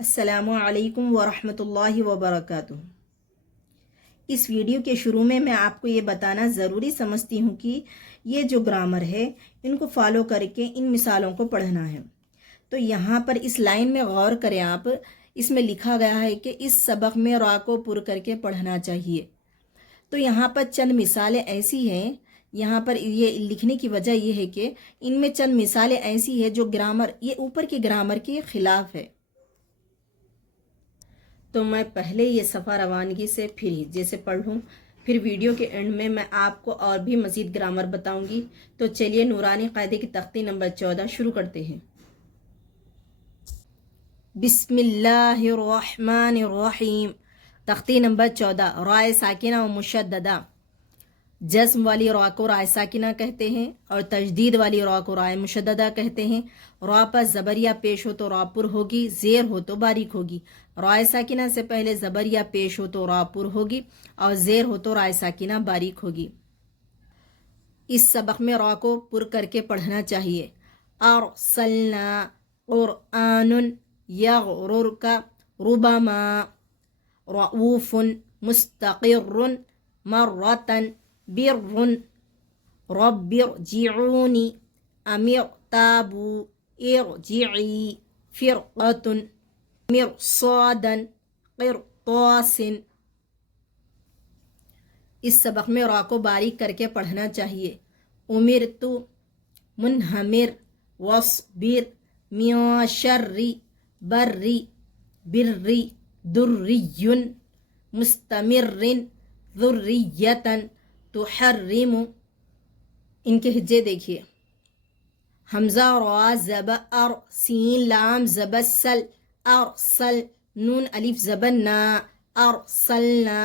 السلام علیکم ورحمۃ اللہ وبرکاتہ۔ اس ویڈیو کے شروع میں آپ کو یہ بتانا ضروری سمجھتی ہوں کہ یہ جو گرامر ہے ان کو فالو کر کے ان مثالوں کو پڑھنا ہے۔ تو یہاں پر اس لائن میں غور کریں آپ، اس میں لکھا گیا ہے کہ اس سبق میں را کو پر کر کے پڑھنا چاہیے۔ تو یہاں پر چند مثالیں ایسی ہیں، یہاں پر یہ لکھنے کی وجہ یہ ہے کہ ان میں چند مثالیں ایسی ہیں جو گرامر، یہ اوپر کے گرامر کے خلاف ہے۔ تو میں پہلے یہ صفحہ روانگی سے پھر جیسے پڑھ لوں، پھر ویڈیو کے اینڈ میں آپ کو اور بھی مزید گرامر بتاؤں گی۔ تو چلیے نورانی قاعدے کی تختی نمبر 14 شروع کرتے ہیں۔ بسم اللہ الرحمن الرحیم۔ تختی نمبر 14، رائے ساکنہ و مشددہ۔ جزم والی را کو رائے ساکنہ کہتے ہیں اور تجدید والی را کو رائے مشددہ کہتے ہیں۔ را پر زبریہ پیش ہو تو را پر ہوگی، زیر ہو تو باریک ہوگی۔ رائے ساکنہ سے پہلے زبریہ پیش ہو تو را پر ہوگی اور زیر ہو تو رائے ساکنہ باریک ہوگی۔ اس سبق میں را کو پر کر کے پڑھنا چاہیے۔ ارسلنا قرآن یغررک ربما رؤوف مستقر مرة بر رب ارجعوني ام ارتابوا ارجعي فرقة مرصادا قرطاس۔ اس سبق میں را کو باریک کر کے پڑھنا چاہیے۔ امرت منہمر وصبر من شر بری بری دری مستمر ذریۃ تحرم۔ ان کے ہجے دیکھیے۔ حمزہ را زب ار، سین لام زب سل، ارسل، نون الف زبر نا، ارسلنا،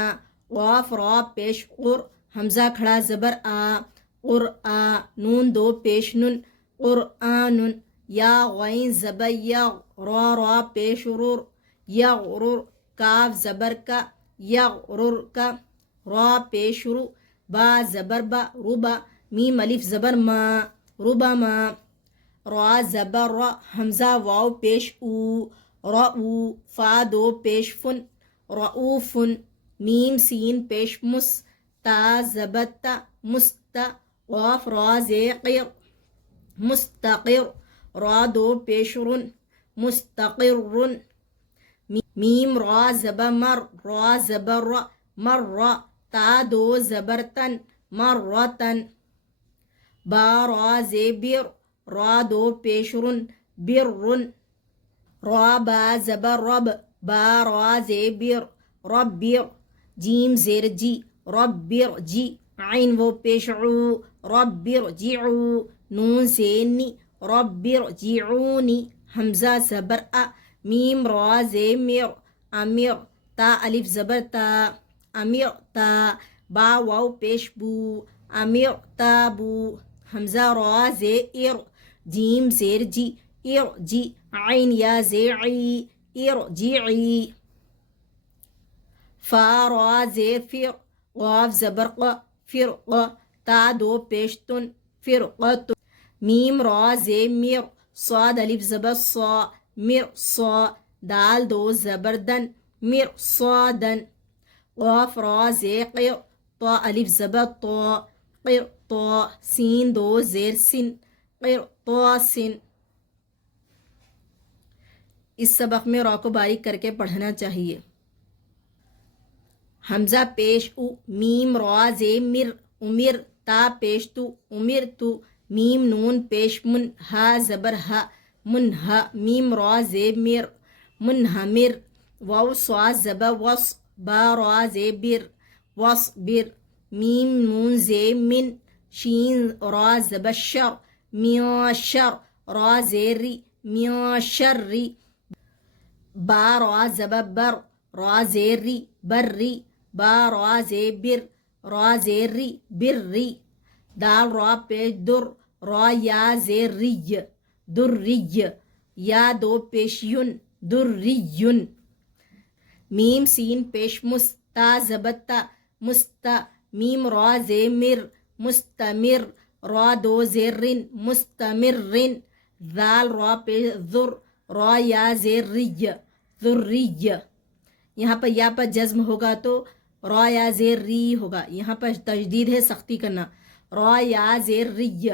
قاف را پیش قر، حمزہ کھڑا زبر آ، قرآ، نون دو پیش نن، قرآن، یا غین زبر یغ، را پیش رر، یغرر، کاف زبر کا، یغرر کا، را پیش رو، با زبر با، ربا، میم الف زبر ما، ربما، را زبر را، حمزہ واو پیش او، رؤ، فا دو پیش فن، رؤوف، میم سین پیش مس، تا زبر تا، مست، قاف را زیقر، مستقر، را دو پیش رن، مستقر، میم را زبر مر، را زبر را، مر را، تا دو زبر تن، مرتن، با را زبر، را دو پیش رن، برن، را با زبر رب، با را زبر، ربر، جیم زیر جی، ربر جی، عین وہ پیش عو، ربر جیعو، نون زینی، ربر جیعونی، حمزہ زبر ا، میم را زمر، امر، تا الف زبر تا، امر تا، با واو پیش بو، امر تابو، حمزہ را زیر، جیم زیر جی، ارجی، عین یا زیعی، ارجعی، فا را زفر، قاف زبر ق، فرق، تا دو پیشتن، فرقت، میم را زمر، صاد الف زبر صا، مرصا، دال دو زبردن، مرصادن، قاف را زقر، طا الف زبر طا، قرطا، سین دو زیر سن، قرطاسن۔ اس سبق میں را کو باریک کر کے پڑھنا چاہیے۔ حمزہ پیش او، میم را زمر، امر، تا پیش تو، امر تو، میم نون پیش من، ہا زبر ہا، منہا، میم را زمر، منہمر، واو صا زبر وص، با را زبر، وصبر، میم نون زمن، شین را زبر شر، من شر، را زری، من شری، با را زبر بر، را زری، بری، با را زبر، را زری، بری، دال را پیش در، را یا زری، دری، یا دو پیش یون، دریون، میم سین پیش مس، تا زبر تا، مستا، میم را زمر، مستمر، را دو زرن، مستمرن، ذال را پیش ذر، را یا زری، ذریہ. یہاں پر یا پر جزم ہوگا تو را یا زیر ری ہوگا. یہاں پر تشدید ہے، سختی کرنا. را یا زیر ری،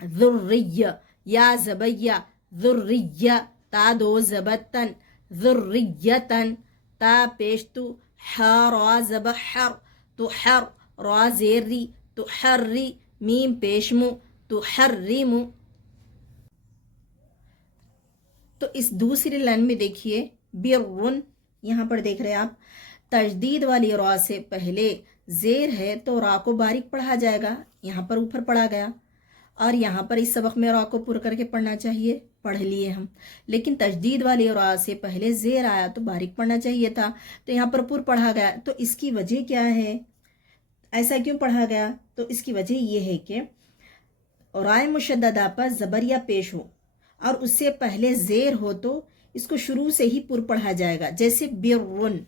ذریہ، یا زبیہ ذریہ، تا دو زبتن ذریتن، تا پیشتو، حا را زب حر تو حر، را زیر ری تو حری، میم پیشمو تو حریمو. تو اس دوسری لائن میں دیکھیے برن، یہاں پر دیکھ رہے ہیں آپ تشدید والی را سے پہلے زیر ہے تو را کو باریک پڑھا جائے گا، یہاں پر اوپر پڑھا گیا. اور یہاں پر اس سبق میں را کو پر کر کے پڑھنا چاہیے، پڑھ لیے ہم. لیکن تشدید والی را سے پہلے زیر آیا تو باریک پڑھنا چاہیے تھا، تو یہاں پر پر پڑھا گیا. تو اس کی وجہ کیا ہے، ایسا کیوں پڑھا گیا؟ تو اس کی وجہ یہ ہے کہ رائے مشددہ پر زبریہ پیش ہو اور اس سے پہلے زیر ہو تو اس کو شروع سے ہی پر پڑھا جائے گا، جیسے برن.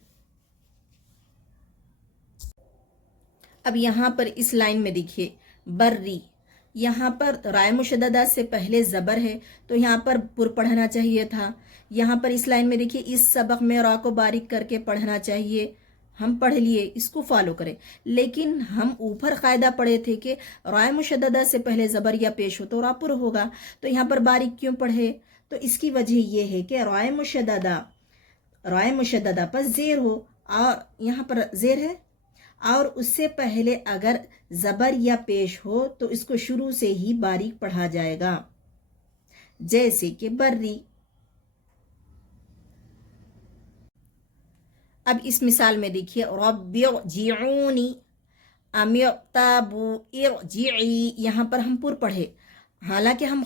اب یہاں پر اس لائن میں دیکھیے بری، یہاں پر رائے مشددہ سے پہلے زبر ہے تو یہاں پر پر پڑھنا چاہیے تھا. یہاں پر اس لائن میں دیکھیے اس سبق میں را کو باریک کر کے پڑھنا چاہیے، ہم پڑھ لیے، اس کو فالو کریں. لیکن ہم اوپر قاعدہ پڑھے تھے کہ رائے مشددہ سے پہلے زبر یا پیش ہو تو را پر ہوگا، تو یہاں پر باریک کیوں پڑھے؟ تو اس کی وجہ یہ ہے کہ رائے مشددہ پر زیر ہو، اور یہاں پر زیر ہے اور اس سے پہلے اگر زبر یا پیش ہو تو اس کو شروع سے ہی باریک پڑھا جائے گا، جیسے کہ بری. اب اس مثال میں دیکھیے رب ارجعونی، امرتابو ارجعی، یہاں پر ہم پر پڑھے، حالانکہ ہم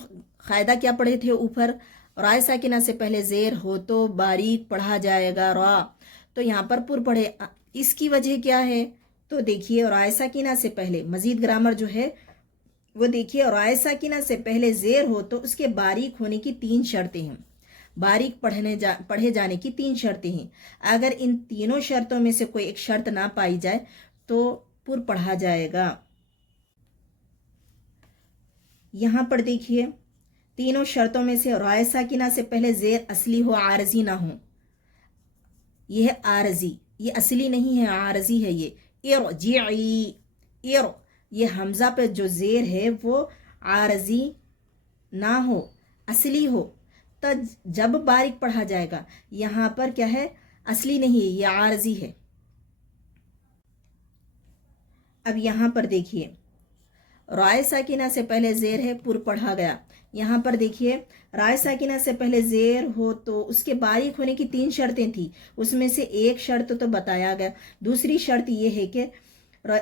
قاعدہ کیا پڑھے تھے اوپر، رائے ساکنہ سے پہلے زیر ہو تو باریک پڑھا جائے گا را، تو یہاں پر پر پڑھے. اس کی وجہ کیا ہے؟ تو دیکھیے رائے ساکنہ سے پہلے مزید گرامر جو ہے وہ دیکھیے، رائے ساکنہ سے پہلے زیر ہو تو اس کے باریک ہونے کی 3 شرطیں ہیں، باریک پڑھے جانے کی 3 شرطیں ہیں. اگر ان تینوں شرطوں میں سے کوئی ایک شرط نہ پائی جائے تو پر پڑھا جائے گا. یہاں پر دیکھیے تینوں شرطوں میں سے رائے ساکنہ سے پہلے زیر اصلی ہو، عارضی نہ ہو. یہ ہے عارضی، یہ اصلی نہیں ہے، عارضی ہے. یہ ارجعی، یہ حمزہ پہ جو زیر ہے وہ عارضی نہ ہو، اصلی ہو، تو جب باریک پڑھا جائے گا. یہاں پر کیا ہے، اصلی نہیں ہے، یہ عارضی ہے. اب یہاں پر دیکھیے رائے ساکنہ سے پہلے زیر ہے، پر پڑھا گیا. یہاں پر دیکھیے رائے ساکنہ سے پہلے زیر ہو تو اس کے باریک ہونے کی 3 شرطیں تھیں، اس میں سے ایک شرط تو بتایا گیا. دوسری شرط یہ ہے کہ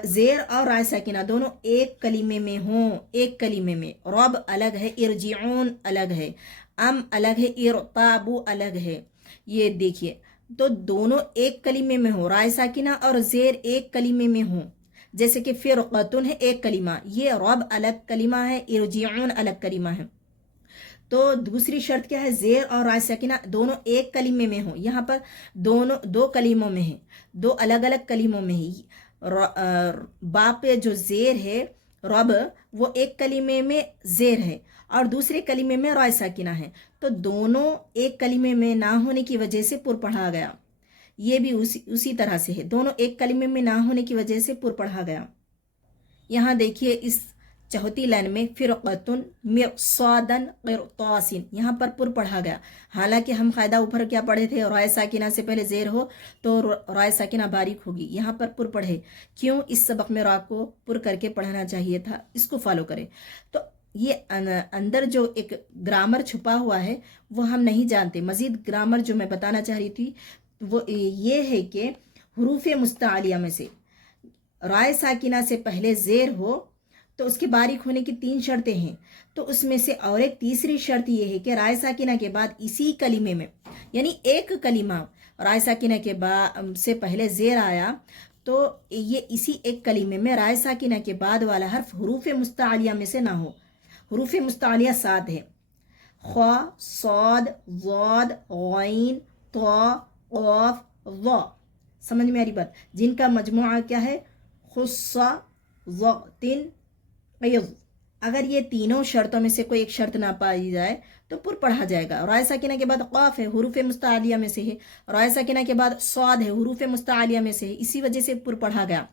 زیر اور رائے ساکنہ دونوں ایک کلمے میں ہوں، ایک کلمے میں. رب الگ ہے، ارجعون الگ ہے، الگ ہے، ارتابو الگ ہے. یہ دیکھیے تو دونوں ایک کلمے میں ہوں، رائے ساکنہ اور زیر ایک کلمے میں ہوں. جیسے کہ فرقتن ہے ایک کلمہ، یہ رب الگ کلمہ ہے، ارجعون الگ کلمہ ہے. تو دوسری شرط کیا ہے، زیر اور رائے ساکنہ دونوں ایک کلمے میں ہوں. یہاں پر دونوں 2 کلموں میں ہیں، 2 الگ الگ کلموں میں ہی. با پہ جو زیر ہے رب، وہ ایک کلمے میں زیر ہے اور دوسرے کلمے میں رائے ساکنہ ہے، تو دونوں ایک کلمے میں نہ ہونے کی وجہ سے پر پڑھا گیا. یہ بھی اسی طرح سے ہے، دونوں ایک کلمے میں نہ ہونے کی وجہ سے پر پڑھا گیا. یہاں دیکھیے اس چوتھی لائن میں فرقتن مرصادن قرطاسن، یہاں پر پڑھا گیا. حالانکہ ہم قاعدہ اوپر کیا پڑھے تھے، رائے ساکنہ سے پہلے زیر ہو تو رائے ساکنہ باریک ہوگی. یہاں پر پڑھے کیوں؟ اس سبق میں را کو پر کر کے پڑھنا چاہیے تھا، اس کو فالو کریں. تو یہ اندر جو ایک گرامر چھپا ہوا ہے وہ ہم نہیں جانتے. مزید گرامر جو میں بتانا چاہ رہی تھی وہ یہ ہے کہ حروف مستعلیہ میں سے رائے ساکنہ سے پہلے زیر ہو تو اس کے باریک ہونے کی 3 شرطیں ہیں. تو اس میں سے اور ایک تیسری شرط یہ ہے کہ رائے ساکنہ کے بعد اسی کلمے میں، یعنی ایک کلمہ رائے ساکنہ کے بعد سے پہلے زیر آیا تو یہ اسی ایک کلمے میں رائے ساکنہ کے بعد والا حرف حروف مستعلیہ میں سے نہ ہو. حروف مستعلیہ 7 ہے، خا، صاد، ضاد، غین، طا، قاف، ظا. سمجھ میں آ رہی بات؟ جن کا مجموعہ کیا ہے، خص، ض، تن، قیض. اگر یہ تینوں شرطوں میں سے کوئی ایک شرط نہ پائی جائے تو پر پڑھا جائے گا. رائے ساکنہ کے بعد قاف ہے، حروف مستعلیہ میں سے ہے. رائے ساکنہ کے بعد صاد ہے، حروف مستعلیہ میں سے ہے، اسی وجہ سے پر پڑھا گیا.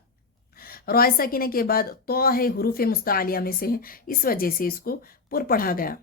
رائے ساکنہ کے بعد طا ہے، حروف مستعلیہ میں سے ہے، اس وجہ سے اس کو پر پڑھا گیا.